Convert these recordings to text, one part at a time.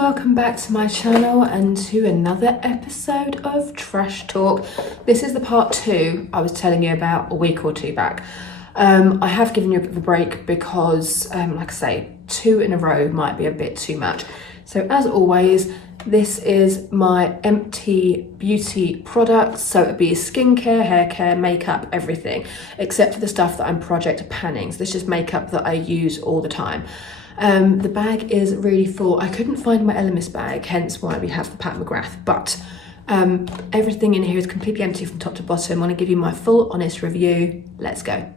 welcome back to my channel and to another episode of Trash Talk. This is the part 2 I was telling you about a week or two back. I have given you a bit of a break because, like I say, 2 in a row might be a bit too much. So as always, this is my empty beauty products. So it'd be skincare, hair care, makeup, everything, except for the stuff that I'm project panning. So this is just makeup that I use all the time. The bag is really full. I couldn't find my Elemis bag, hence why we have the Pat McGrath, but everything in here is completely empty from top to bottom. I want to give you my full honest review. Let's go.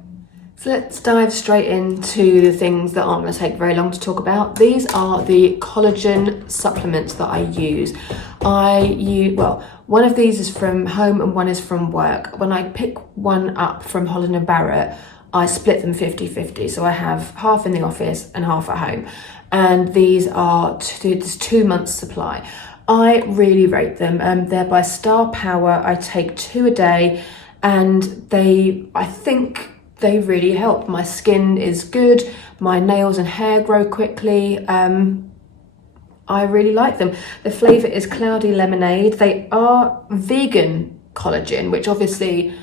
So let's dive straight into the things that aren't going to take very long to talk about. These are the collagen supplements that I use. Well, one of these is from home and one is from work. When I pick one up from Holland & Barrett, I split them 50-50, so I have half in the office and half at home. And these are, it's 2 months supply. I really rate them. They're by Starpowa. I take 2 a day and I think they really help. My skin is good, my nails and hair grow quickly. I really like them. The flavour is Cloudy Lemonade. They are vegan collagen, which obviously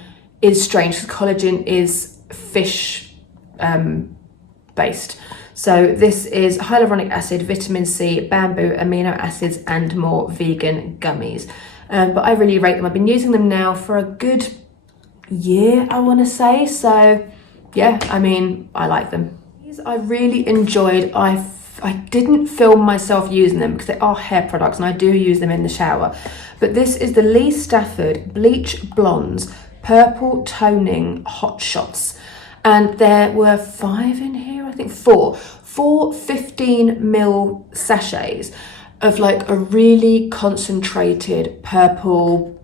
is strange because collagen is fish based. So this is hyaluronic acid, vitamin C, bamboo, amino acids and more vegan gummies. But I really rate them. I've been using them now for a good year, I want to say. So yeah, I mean, I like them. These I really enjoyed. I didn't film myself using them because they are hair products and I do use them in the shower. But this is the Lee Stafford Bleach Blondes Purple Toning Hot Shots. And there were 5 in here, I think 4 15ml sachets of like a really concentrated purple,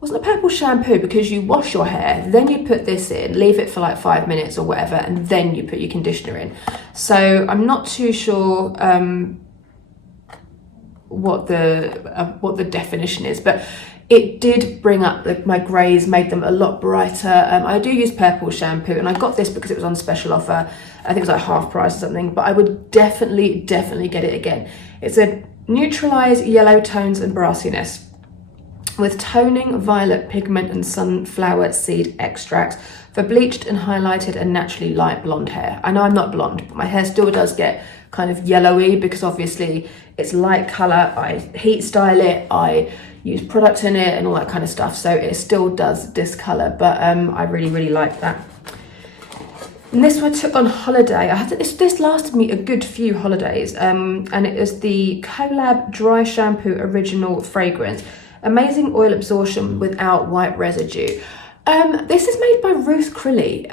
wasn't a purple shampoo because you wash your hair, then you put this in, leave it for like 5 minutes or whatever, and then you put your conditioner in. So I'm not too sure what the definition is, but it did bring up my greys, made them a lot brighter. I do use purple shampoo and I got this because it was on special offer. I think it was like half price or something, but I would definitely get it again. It's a neutralise yellow tones and brassiness with toning violet pigment and sunflower seed extracts for bleached and highlighted and naturally light blonde hair. I know I'm not blonde, but my hair still does get kind of yellowy because obviously it's light colour. I heat style it, I use product in it and all that kind of stuff, so it still does discolour, but I really like that. And this one I took on holiday. This lasted me a good few holidays, and it is the Collab Dry Shampoo Original Fragrance. Amazing oil absorption without white residue. This is made by Ruth Crilly,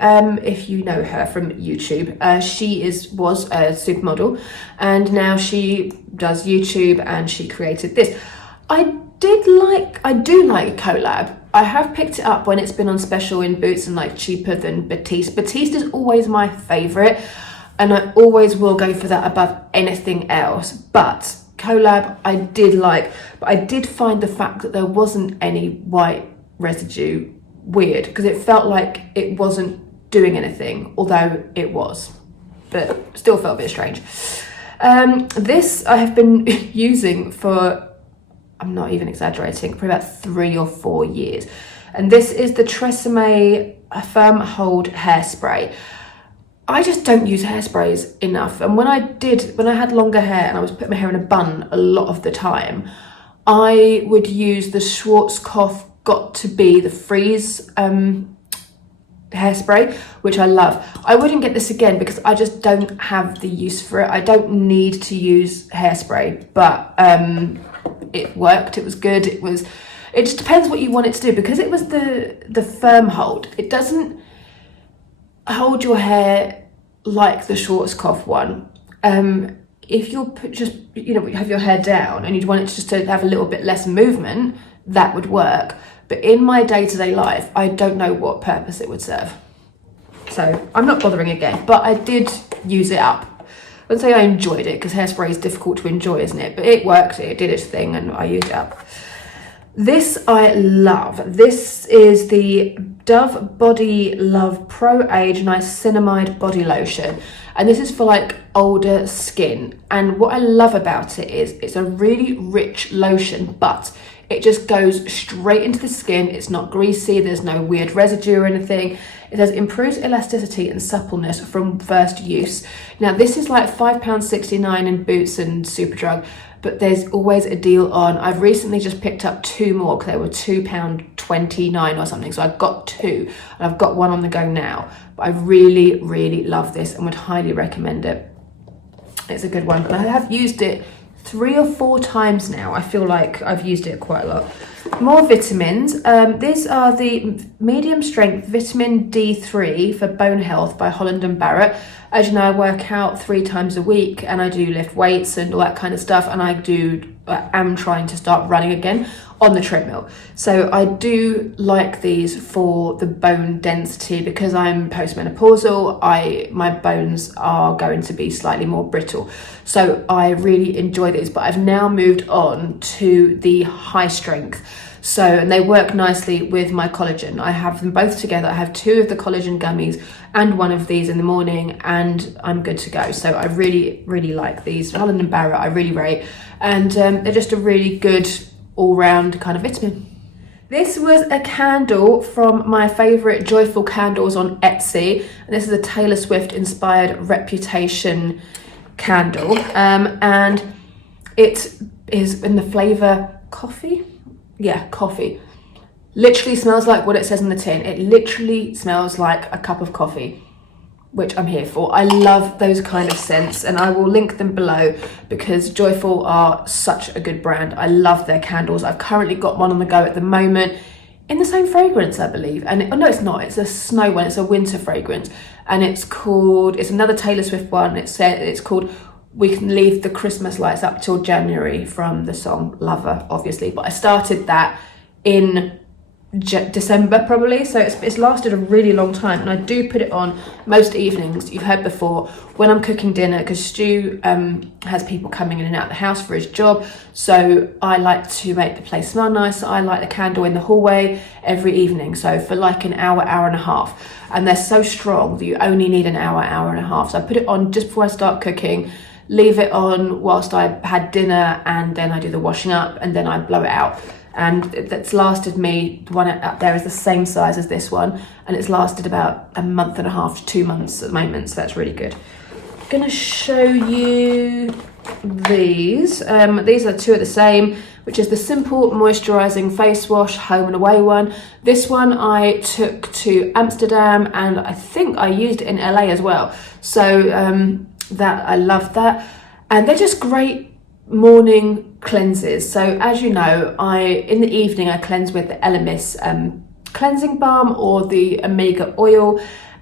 if you know her from YouTube. She was a supermodel and now she does YouTube and she created this. I do like Collab. I have picked it up when it's been on special in Boots and like cheaper than Batiste. Batiste is always my favourite and I always will go for that above anything else. But Collab I did like, but I did find the fact that there wasn't any white residue weird because it felt like it wasn't doing anything, although it was, but still felt a bit strange. This I have been using for, I'm not even exaggerating, probably about 3 or 4 years. And this is the Tresemme Firm Hold Hairspray. I just don't use hairsprays enough. And when I had longer hair and I was putting my hair in a bun a lot of the time, I would use the Schwarzkopf Got to Be the Freeze hairspray, which I love. I wouldn't get this again because I just don't have the use for it. I don't need to use hairspray, but it worked, it was good, it just depends what you want it to do because it was the firm hold. It doesn't hold your hair like the Schwarzkopf one. If you're you have your hair down and you'd want it just to have a little bit less movement, that would work. But in my day-to-day life, I don't know what purpose it would serve. So I'm not bothering again, but I did use it up. I wouldn't say I enjoyed it because hairspray is difficult to enjoy, isn't it? But it worked, it did its thing and I used it up. This I love. This is the Dove Body Love Pro Age Niacinamide Body Lotion. And this is for like older skin. And what I love about it is it's a really rich lotion, but it just goes straight into the skin. It's not greasy, there's no weird residue or anything. It says improves elasticity and suppleness from first use. Now this is like £5.69 in Boots and Superdrug, but there's always a deal on. I've recently just picked up 2 more because they were £2.29 or something. So I got 2 and I've got 1 on the go now. But I really, really love this and would highly recommend it. It's a good one. And I have used it 3 or 4 times now. I feel like I've used it quite a lot. More vitamins. These are the medium strength vitamin D3 for bone health by Holland & Barrett. As you know, I work out 3 times a week and I do lift weights and all that kind of stuff, and I am trying to start running again on the treadmill. So I do like these for the bone density because I'm postmenopausal. My bones are going to be slightly more brittle. So I really enjoy these, but I've now moved on to the high strength. So, and they work nicely with my collagen. I have them both together. I have 2 of the collagen gummies and 1 of these in the morning, and I'm good to go. So I really, really like these. Holland & Barrett, I really rate. And they're just a really good all-round kind of vitamin. This was a candle from my favourite Joyful Candles on Etsy. And this is a Taylor Swift inspired Reputation candle. And it is in the flavour coffee. Yeah, coffee. Literally smells like what it says on the tin. It literally smells like a cup of coffee, which I'm here for. I love those kind of scents, and I will link them below because Joyful are such a good brand. I love their candles. I've currently got one on the go at the moment in the same fragrance, I believe. And no, it's not. It's a snow one. It's a winter fragrance, and it's another Taylor Swift one. It's called We Can Leave the Christmas Lights Up Till January from the song Lover, obviously. But I started that in December probably, so it's lasted a really long time, and I do put it on most evenings. You've heard before when I'm cooking dinner, because Stu has people coming in and out of the house for his job, so I like to make the place smell nice. So I light the candle in the hallway every evening, so for like an hour and a half, and they're so strong that you only need an hour and a half. So I put it on just before I start cooking, leave it on whilst I had dinner, and then I do the washing up, and then I blow it out. And that's lasted me, the one up there is the same size as this one, and it's lasted about a month and a half to 2 months at the moment, so that's really good. I'm gonna show you these. These are 2 of the same, which is the Simple Moisturising Face Wash Home and Away one. This one I took to Amsterdam, and I think I used it in LA as well. So that I love that, and they're just great morning cleanses. So as you know, in the evening I cleanse with the Elemis cleansing balm or the Omega oil,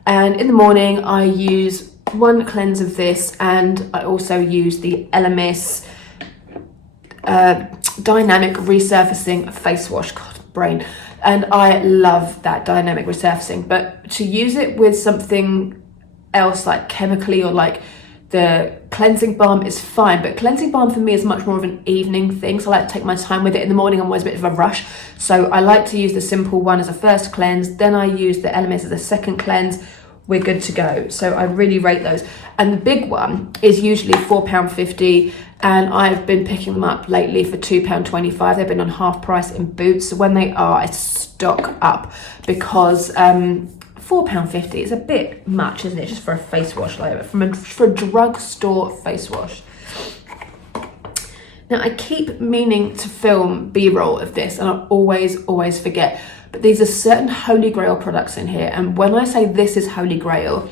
and in the morning I use 1 cleanse of this, and I also use the Elemis dynamic resurfacing face wash. God, brain. And I love that dynamic resurfacing, but to use it with something else like chemically or like the cleansing balm is fine, but cleansing balm for me is much more of an evening thing, so I like to take my time with it. In the morning I'm always a bit of a rush, so I like to use the simple one as a first cleanse, then I use the Elemis as a second cleanse. We're good to go. So I really rate those. And the big one is usually £4.50, and I've been picking them up lately for £2.25. They've been on half price in Boots, so when they are, I stock up, because £4.50 is a bit much, isn't it, just for a face wash like that, for a drugstore face wash. Now I keep meaning to film B-roll of this, and I always forget, but these are certain Holy Grail products in here, and when I say this is Holy Grail,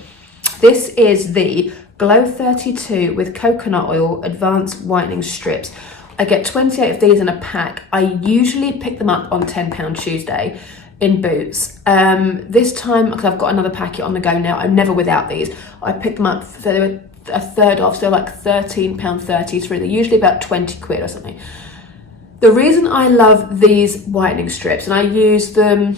this is the Glow 32 with coconut oil advanced whitening strips. I get 28 of these in a pack. I usually pick them up on £10 Tuesday in Boots. This time, because I've got another packet on the go now, I'm never without these. I picked them up, they were a third off, so like £13.33. They're usually about 20 quid or something. The reason I love these whitening strips, and I use them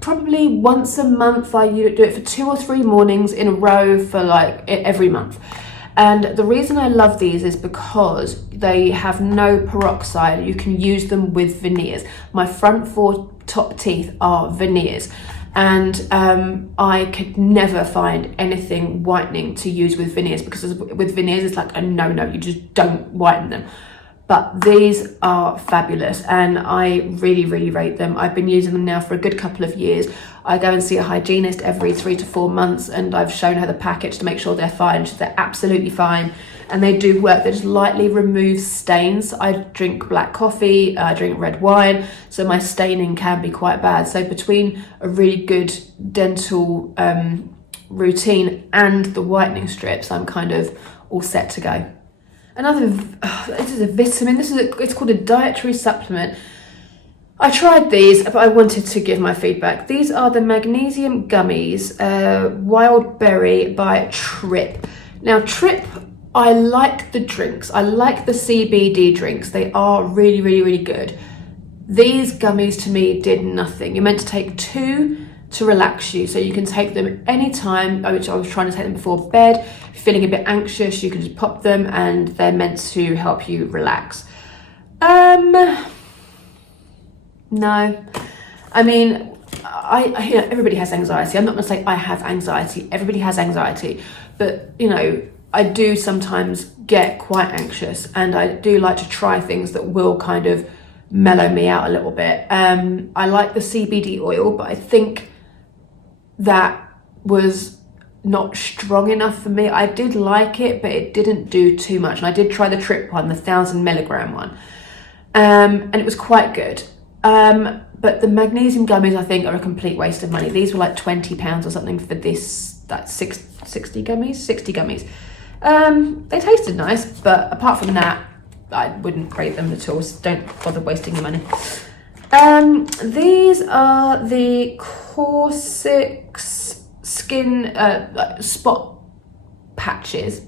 probably once a month, I do it for 2 or 3 mornings in a row for like every month. And the reason I love these is because they have no peroxide. You can use them with veneers. My front 4 top teeth are veneers, And I could never find anything whitening to use with veneers, because with veneers it's like a no, you just don't whiten them. But these are fabulous and I really rate them. I've been using them now for a good couple of years. I go and see a hygienist every 3 to 4 months, and I've shown her the package to make sure they're fine. She said they're absolutely fine, and they do work. They just lightly remove stains. I drink black coffee, I drink red wine, so my staining can be quite bad. So between a really good dental routine and the whitening strips, I'm kind of all set to go. This is a vitamin. It's called a dietary supplement. I tried these, but I wanted to give my feedback. These are the magnesium gummies, Wild Berry by Trip. Now Trip, I like the drinks. I like the CBD drinks. They are really good. These gummies to me did nothing. You're meant to take 2 to relax you, so you can take them anytime, which I was trying to take them before bed. Feeling a bit anxious, you can just pop them, and they're meant to help you relax. No, I mean, you know, everybody has anxiety. I'm not going to say I have anxiety. Everybody has anxiety, but you know, I do sometimes get quite anxious, and I do like to try things that will kind of mellow me out a little bit. I like the CBD oil, but I think that was not strong enough for me. I did like it, but it didn't do too much. And I did try the Trip one, the 1000 milligram one, and it was quite good. But the magnesium gummies, I think, are a complete waste of money. These were like £20 or something for this, that 60 gummies. They tasted nice, but apart from that, I wouldn't rate them at all, so don't bother wasting your money. These are the Corsyx skin spot patches,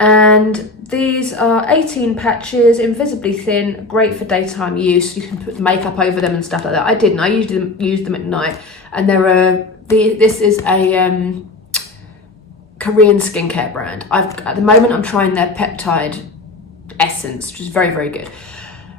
and these are 18 patches, invisibly thin, great for daytime use. You can put makeup over them and stuff like that. I didn't. I usually use them at night, and this is a Korean skincare brand. At the moment I'm trying their peptide essence, which is very good.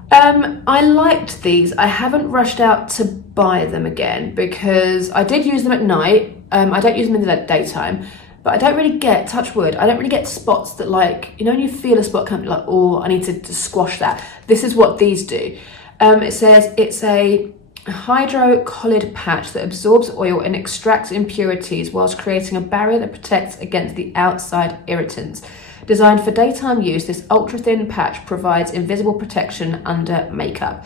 I liked these. I haven't rushed out to buy them again because I did use them at night. I don't use them in the daytime, but I don't really get, touch wood, I don't really get spots that, like, you know, when you feel a spot come, like, oh, I need to squash that. This is what these do. It says it's a hydrocolloid patch that absorbs oil and extracts impurities whilst creating a barrier that protects against the outside irritants. Designed for daytime use, this ultra-thin patch provides invisible protection under makeup.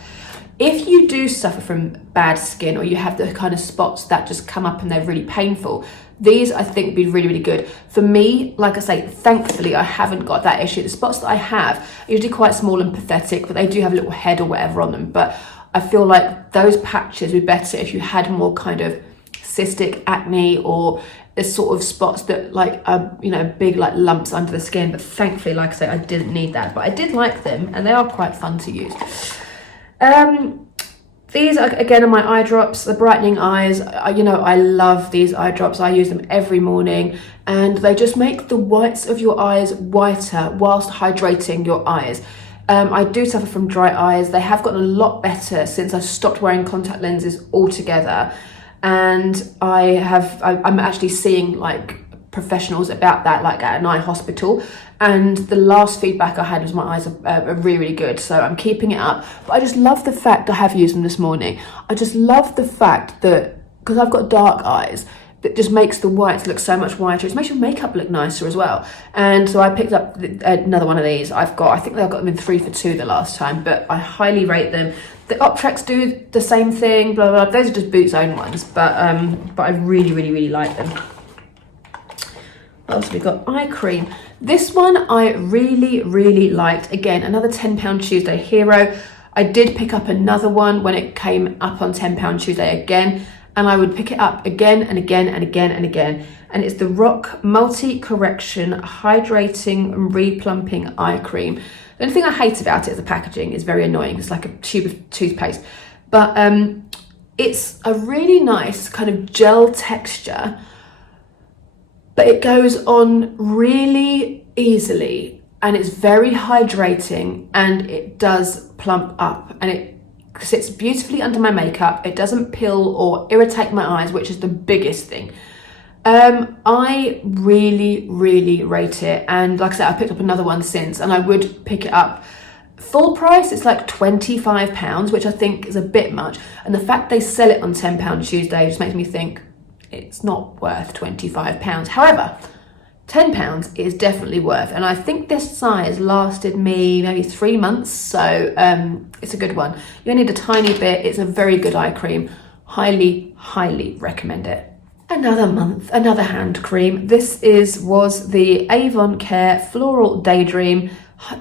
If you do suffer from bad skin, or you have the kind of spots that just come up and they're really painful, these I think would be really good. For me, like I say, thankfully I haven't got that issue. The spots that I have are usually quite small and pathetic, but they do have a little head or whatever on them. But I feel like those patches would be better if you had more kind of cystic acne, or the sort of spots that, like, you know, big like lumps under the skin. But thankfully, like I say, I didn't need that, but I did like them and they are quite fun to use. These are, again, are my eye drops, the brightening eyes. You know, I love these eye drops. I use them every morning, and they just make the whites of your eyes whiter whilst hydrating your eyes. I do suffer from dry eyes. They have gotten a lot better since I stopped wearing contact lenses altogether. And I'm actually seeing like professionals about that, like at an eye hospital, and the last feedback I had was my eyes are really good, so I'm keeping it up. But I just love the fact, I have used them this morning, I just love the fact that, because I've got dark eyes, that just makes the whites look so much whiter. It makes your makeup look nicer as well. And so I picked up another one of these. I think I got them in 3 for 2 the last time, but I highly rate them. The Optrex do the same thing, blah, blah, blah. Those are just Boots own ones, but I really like them. What else have we got? Eye cream. This one I really liked. Again, another £10 Tuesday hero. I did pick up another one when it came up on £10 Tuesday again, and I would pick it up again and again and again and again. And it's the ROC Multi-Correction Hydrating and Replumping Eye Cream. The only thing I hate about it is the packaging is very annoying. It's like a tube of toothpaste. But it's a really nice kind of gel texture, but it goes on really easily, and it's very hydrating, and it does plump up, and it sits beautifully under my makeup. It doesn't pill or irritate my eyes, which is the biggest thing. I really rate it, and like I said, I picked up another one since, and I would pick it up. Full price, it's like £25, which I think is a bit much, and the fact they sell it on £10 Tuesday just makes me think it's not worth £25. However, £10 is definitely worth, and I think this size lasted me maybe 3 months, so it's a good one. You only need a tiny bit. It's a very good eye cream. Highly recommend it. Another month, another hand cream. This was the Avon Care Floral Daydream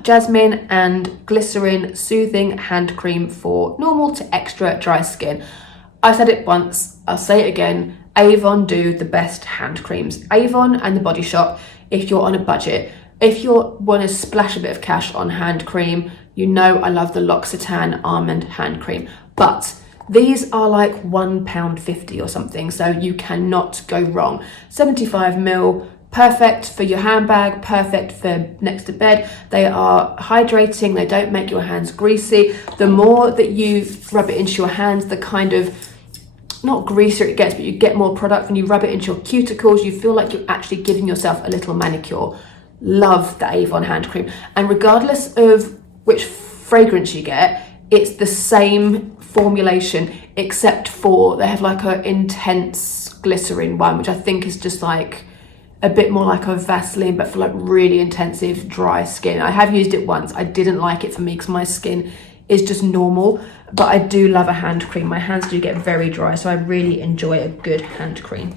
Jasmine and Glycerin Soothing Hand Cream for normal to extra dry skin. I said it once, I'll say it again. Avon do the best hand creams. Avon and The Body Shop, if you're on a budget. If you want to splash a bit of cash on hand cream, you know I love the L'Occitane Almond Hand Cream. But these are like £1.50 or something, so you cannot go wrong. 75ml, perfect for your handbag, perfect for next to bed. They are hydrating, they don't make your hands greasy. The more that you rub it into your hands, the kind of, not greasier it gets, but you get more product. When you rub it into your cuticles, you feel like you're actually giving yourself a little manicure. Love the Avon hand cream. And regardless of which fragrance you get, it's the same formulation, except for they have like an intense glycerin one, which I think is just like a bit more like a Vaseline, but for like really intensive dry skin. I have used it once. I didn't like it for me because my skin is just normal, but I do love a hand cream. My hands do get very dry, so I really enjoy a good hand cream.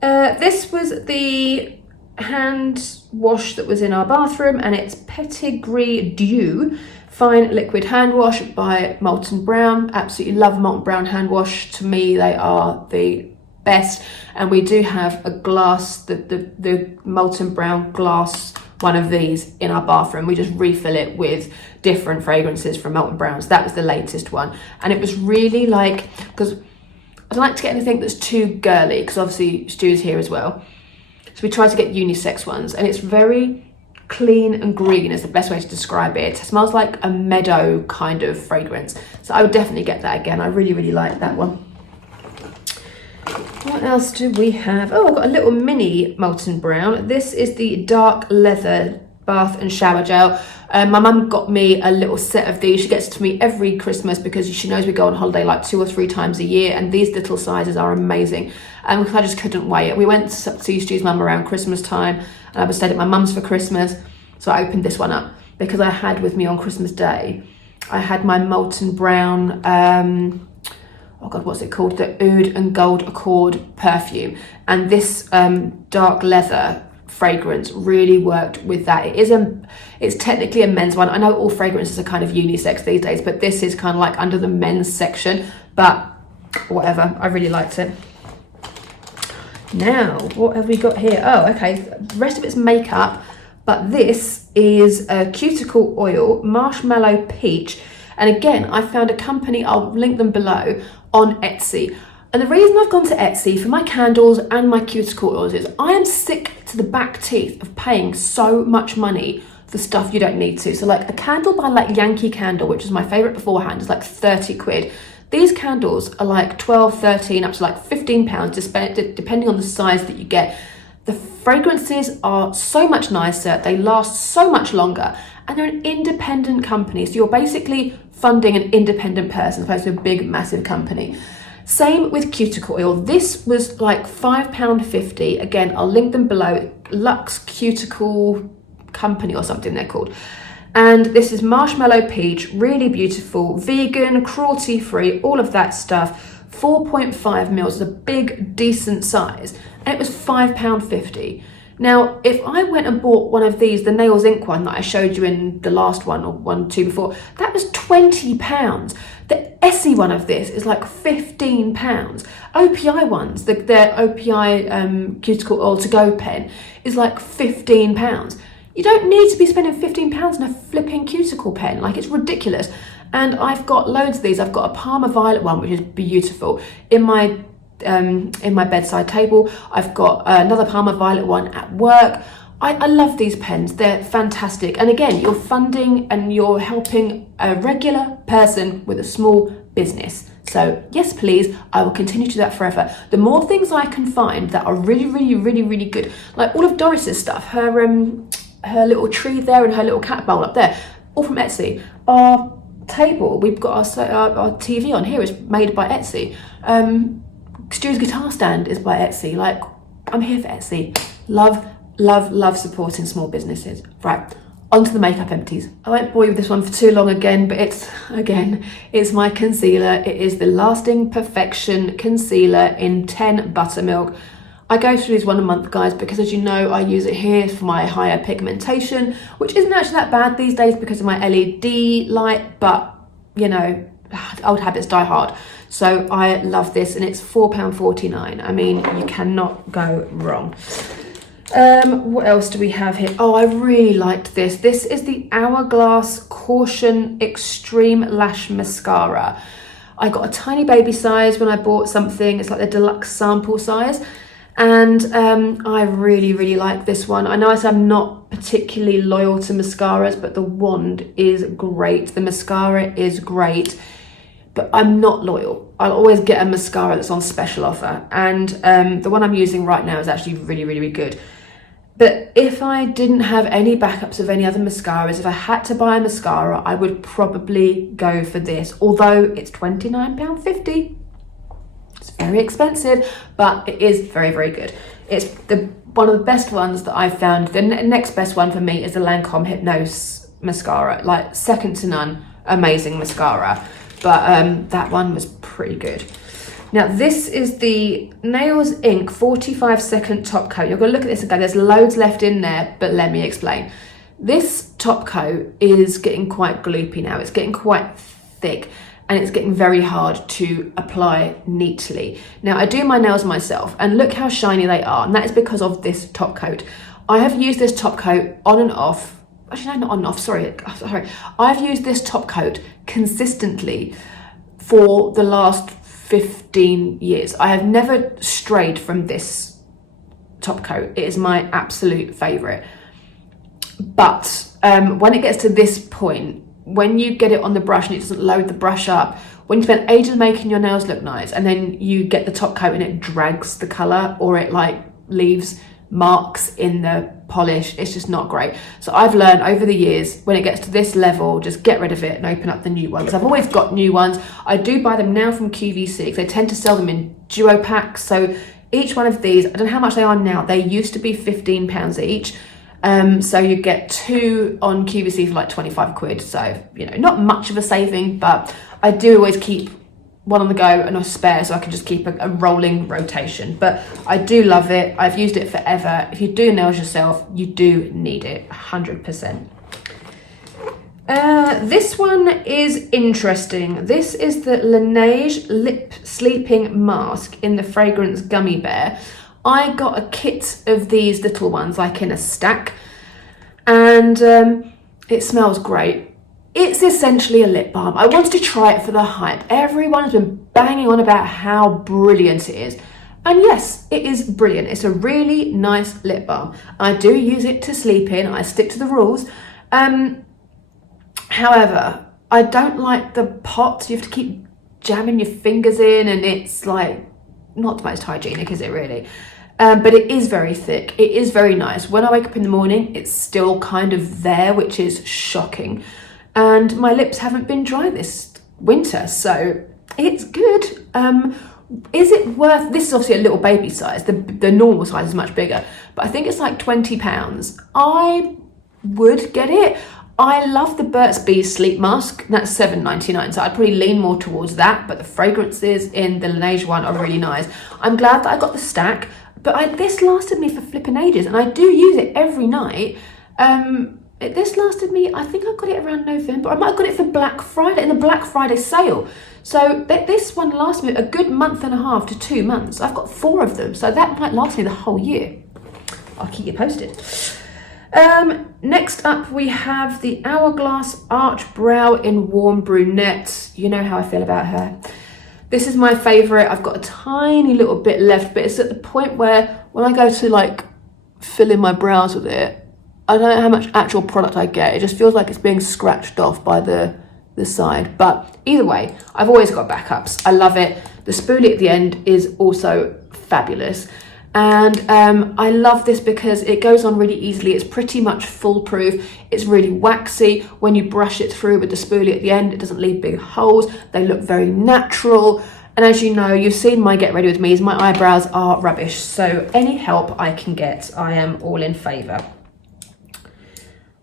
This was the hand wash that was in our bathroom, and it's Pedigree Dew Fine Liquid Hand Wash by Molton Brown. Absolutely love Molton Brown hand wash. To me, they are the best. And we do have a glass, the Molton Brown glass one of these in our bathroom. We just refill it with different fragrances from Molton Brown. So that was the latest one. And it was really like, because I don't like to get anything that's too girly, because obviously Stu's here as well. So we tried to get unisex ones, and it's very clean and green is the best way to describe it. It smells like a meadow kind of fragrance. So I would definitely get that again. I really like that one. What else do we have? Oh, I've got a little mini Molton Brown. This is the dark leather bath and shower gel. My mum got me a little set of these. She gets it to me every Christmas because she knows we go on holiday like 2 or 3 times a year, and these little sizes are amazing. And I just couldn't wait. We went to see Stu's mum around Christmas time, and I was staying at my mum's for Christmas, so I opened this one up because I had with me on Christmas Day, I had my Molton Brown, oh God, what's it called? The Oud and Gold Accord perfume. And this dark leather fragrance really worked with that. It's technically a men's one. I know all fragrances are kind of unisex these days, but this is kind of like under the men's section, but whatever, I really liked it. Now, what have we got here? Oh, okay, the rest of it's makeup, but this is a cuticle oil, marshmallow peach. And again, I found a company, I'll link them below, on Etsy. And the reason I've gone to Etsy for my candles and my cuticle oils is I am sick to the back teeth of paying so much money for stuff you don't need to. So like a candle by like Yankee Candle, which is my favorite beforehand, is like 30 quid. These candles are like 12, 13, up to like £15, depending on the size that you get. The fragrances are so much nicer, they last so much longer, and they're an independent company. So you're basically funding an independent person as opposed to a big, massive company. Same with cuticle oil. This was like £5.50. Again, I'll link them below. Luxe Cuticle Company or something they're called. And this is marshmallow peach, really beautiful, vegan, cruelty-free, all of that stuff. 4.5 mils is a big, decent size, and it was £5.50. Now, if I went and bought one of these, the Nails Ink one that I showed you in the last one or two before, that was £20. The Essie one of this is like £15. OPI ones, their OPI cuticle oil to go pen is like £15. You don't need to be spending £15 on a flipping cuticle pen. Like, it's ridiculous. And I've got loads of these. I've got a Parma Violet one, which is beautiful. In my bedside table, I've got another Parma Violet one at work. I love these pens. They're fantastic. And again, you're funding and you're helping a regular person with a small business. So yes, please, I will continue to do that forever. The more things I can find that are really, really, really, really good, like all of Doris's stuff, her little tree there and her little cat bowl up there, all from Etsy. Our table, we've got our TV on here is made by Etsy. Stu's guitar stand is by Etsy. Like, I'm here for Etsy. Love, love, love supporting small businesses. Right, onto the makeup empties. I won't bore you with this one for too long again, but it's my concealer. It is the Lasting Perfection Concealer in 10 Buttermilk. I go through these one a month, guys, because as you know, I use it here for my higher pigmentation, which isn't actually that bad these days because of my LED light, but you know, old habits die hard. So I love this, and it's £4.49. I mean, you cannot go wrong. What else do we have here? Oh, I really liked this. This is the Hourglass Caution Extreme Lash Mascara. I got a tiny baby size when I bought something. It's like the deluxe sample size. And I really, really like this one. I know I said I'm not particularly loyal to mascaras, but the wand is great. The mascara is great. But I'm not loyal. I'll always get a mascara that's on special offer. And the one I'm using right now is actually really, really, really good. But if I didn't have any backups of any other mascaras, if I had to buy a mascara, I would probably go for this. Although it's £29.50. It's very expensive, but it is very, very good. It's one of the best ones that I've found. The next best one for me is the Lancome Hypnose mascara. Like, second to none, amazing mascara. But that one was pretty good. Now, this is the Nails Inc 45-second top coat. You're going to look at this and go, there's loads left in there, but let me explain. This top coat is getting quite gloopy now. It's getting quite thick, and it's getting very hard to apply neatly. Now, I do my nails myself, and look how shiny they are, and that is because of this top coat. I have used this top coat on and off. Actually, no, not on and off, sorry. I've used this top coat consistently for the last 15 years. I have never strayed from this top coat. It is my absolute favourite. But when it gets to this point, when you get it on the brush and it doesn't load the brush up, when you spend ages making your nails look nice and then you get the top coat and it drags the colour, or it like leaves marks in the polish, it's just not great. So I've learned over the years, when it gets to this level, just get rid of it and open up the new ones. I've always got new ones. I do buy them now from QVC because they tend to sell them in duo packs. So each one of these, I don't know how much they are now. They used to be £15 each. So you get two on QVC for like 25 quid. So, you know, not much of a saving, but I do always keep one on the go and a spare so I can just keep a rolling rotation. But I do love it. I've used it forever. If you do nails yourself, you do need it 100%. This one is interesting. This is the Lenaige Lip Sleeping Mask in the fragrance Gummy Bear. I got a kit of these little ones, like in a stack, and it smells great. It's essentially a lip balm. I wanted to try it for the hype. Everyone's been banging on about how brilliant it is. And yes, it is brilliant. It's a really nice lip balm. I do use it to sleep in. I stick to the rules. However, I don't like the pot. You have to keep jamming your fingers in, and it's like not the most hygienic, is it really? But it is very thick. It is very nice. When I wake up in the morning, it's still kind of there, which is shocking. And my lips haven't been dry this winter, so it's good. Is it worth, this is obviously a little baby size, the normal size is much bigger, but I think it's like £20. I would get it. I love the Burt's Bees Sleep Mask, that's $7.99, so I'd probably lean more towards that, but the fragrances in the Lenaige one are really nice. I'm glad that I got the stack, but this lasted me for flipping ages, and I do use it every night. This lasted me, I think I got it around November. I might have got it for Black Friday, in the Black Friday sale. So this one lasted me a good month and a half to 2 months. I've got 4 of them, so that might last me the whole year. I'll keep you posted. Next up we have the Hourglass Arch Brow in Warm Brunette. You know how I feel about her. This is my favourite. I've got a tiny little bit left, but it's at the point where when I go to like fill in my brows with it. I don't know how much actual product I get. It just feels like it's being scratched off by the side. But either way, I've always got backups. I love it. The spoolie at the end is also fabulous. And I love this because it goes on really easily. It's pretty much foolproof. It's really waxy. When you brush it through with the spoolie at the end, it doesn't leave big holes. They look very natural. And as you know, you've seen my Get Ready With Me's, my eyebrows are rubbish. So any help I can get, I am all in favour.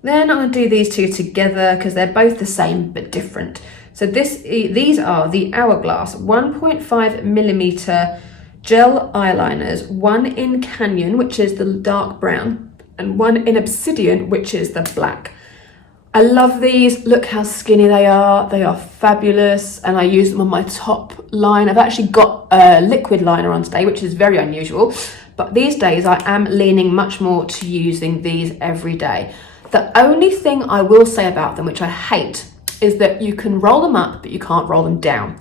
Then I'm going to do these two together because they're both the same but different. So these are the Hourglass 1.5mm gel eyeliners, one in Canyon, which is the dark brown, and one in Obsidian, which is the black. I love these. Look how skinny they are. They are fabulous, and I use them on my top line. I've actually got a liquid liner on today, which is very unusual, but these days I am leaning much more to using these every day. The only thing I will say about them, which I hate, is that you can roll them up, but you can't roll them down.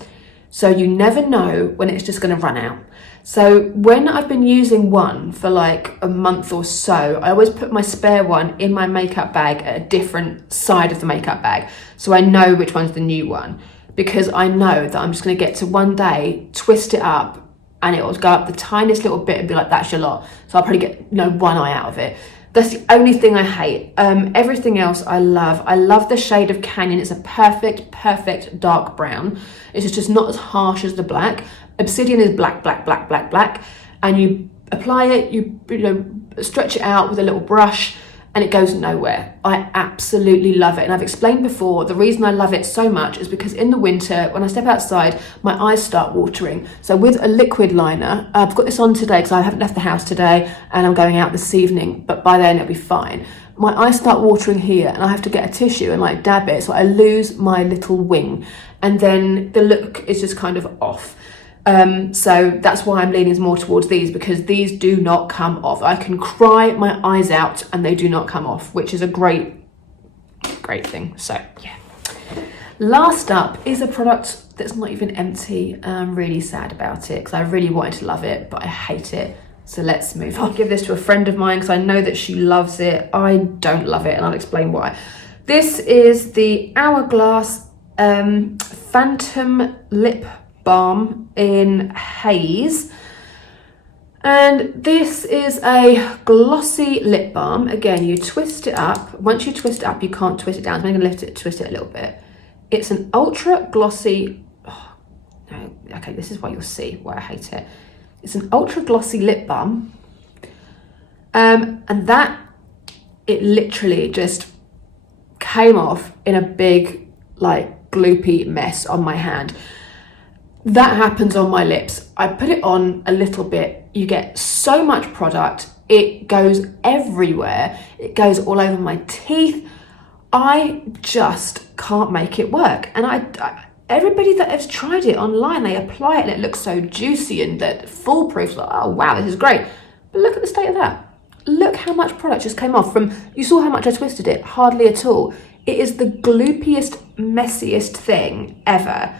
So you never know when it's just going to run out. So when I've been using one for like a month or so, I always put my spare one in my makeup bag at a different side of the makeup bag. So I know which one's the new one, because I know that I'm just going to get to one day, twist it up, and it will go up the tiniest little bit and be like, that's your lot. So I'll probably get one eye out of it. That's the only thing I hate. Everything else I love. I love the shade of Canyon. It's a perfect dark brown. It's just not as harsh as the black. Obsidian is black, and you apply it, you stretch it out with a little brush, and it goes nowhere. I absolutely love it. And I've explained before, the reason I love it so much is because in the winter, when I step outside, my eyes start watering. So with a liquid liner, I've got this on today because I haven't left the house today and I'm going out this evening, but by then it'll be fine. My eyes start watering here and I have to get a tissue and like dab it, so I lose my little wing, and then the look is just kind of off. So that's why I'm leaning more towards these, because these do not come off. I can cry my eyes out and they do not come off, which is a great thing. So yeah. Last up is a product that's not even empty, and I'm really sad about it because I really wanted to love it, but I hate it. So let's move on. I'll give this to a friend of mine because I know that she loves it. I don't love it, and I'll explain why. This is the Hourglass Phantom Lip Balm in Haze, and this is a glossy lip balm. Again, you twist it up. Once you twist it up, you can't twist it down, so I'm going to twist it a little bit. It's an ultra glossy, okay, this is what you'll see why I hate it. It's an ultra glossy lip balm, and that, it literally just came off in a big like gloopy mess on my hand. That happens on my lips. I put it on a little bit. You get so much product. It goes everywhere. It goes all over my teeth. I just can't make it work. And everybody that has tried it online, they apply it and it looks so juicy and that foolproof. Like, oh wow, this is great. But look at the state of that. Look how much product just came off from, you saw how much I twisted it, hardly at all. It is the gloopiest, messiest thing ever.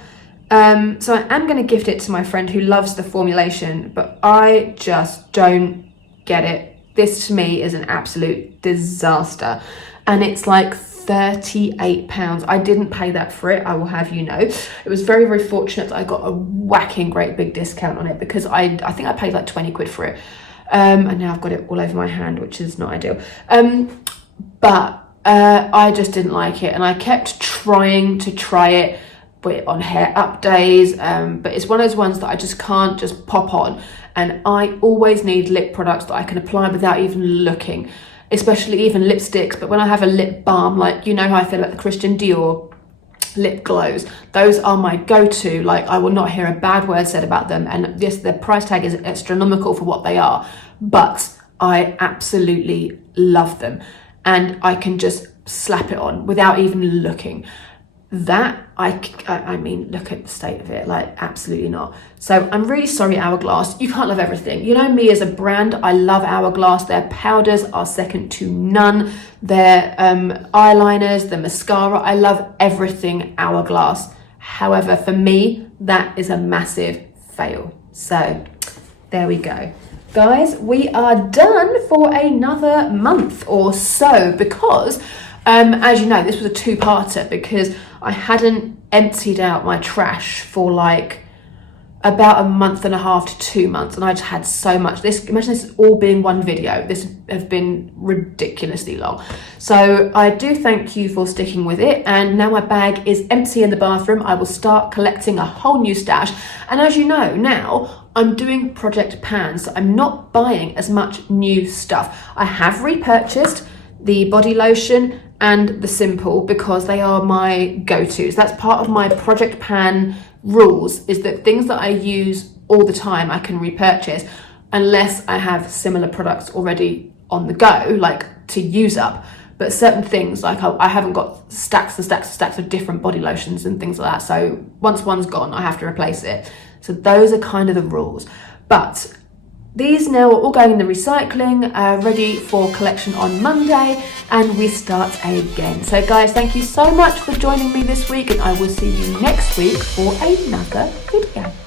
So I am going to gift it to my friend who loves the formulation, but I just don't get it. This to me is an absolute disaster, and it's like £38. I didn't pay that for it, I will have you know. It was very, very fortunate that I got a whacking great big discount on it, because I think I paid like 20 quid for it. And now I've got it all over my hand, which is not ideal. But I just didn't like it, and I kept trying to try it on hair up days, but it's one of those ones that I just can't just pop on, and I always need lip products that I can apply without even looking, especially even lipsticks. But when I have a lip balm, like, you know how I feel like the Christian Dior lip glows, those are my go-to. Like, I will not hear a bad word said about them, and yes, their price tag is astronomical for what they are, but I absolutely love them, and I can just slap it on without even looking. That, I mean, look at the state of it, like, absolutely not. So I'm really sorry, Hourglass. You can't love everything. You know me as a brand, I love Hourglass. Their powders are second to none. Their eyeliners, the mascara, I love everything Hourglass. However, for me, that is a massive fail. So there we go. guys, we are done for another month or so because, as you know, this was a two-parter because I hadn't emptied out my trash for like about a month and a half to 2 months, and I just had so much. Imagine this all being one video. This has been ridiculously long. So I do thank you for sticking with it, and now my bag is empty in the bathroom. I will start collecting a whole new stash, and as you know, now I'm doing project pans, so I'm not buying as much new stuff. I have repurchased the body lotion and the Simple because they are my go-tos. That's part of my project pan rules, is that things that I use all the time I can repurchase unless I have similar products already on the go, like to use up. But certain things, like I haven't got stacks and stacks and stacks of different body lotions and things like that, so once one's gone I have to replace it. So those are kind of the rules. But these now are all going in the recycling, ready for collection on Monday, and we start again. So guys, thank you so much for joining me this week, and I will see you next week for another video.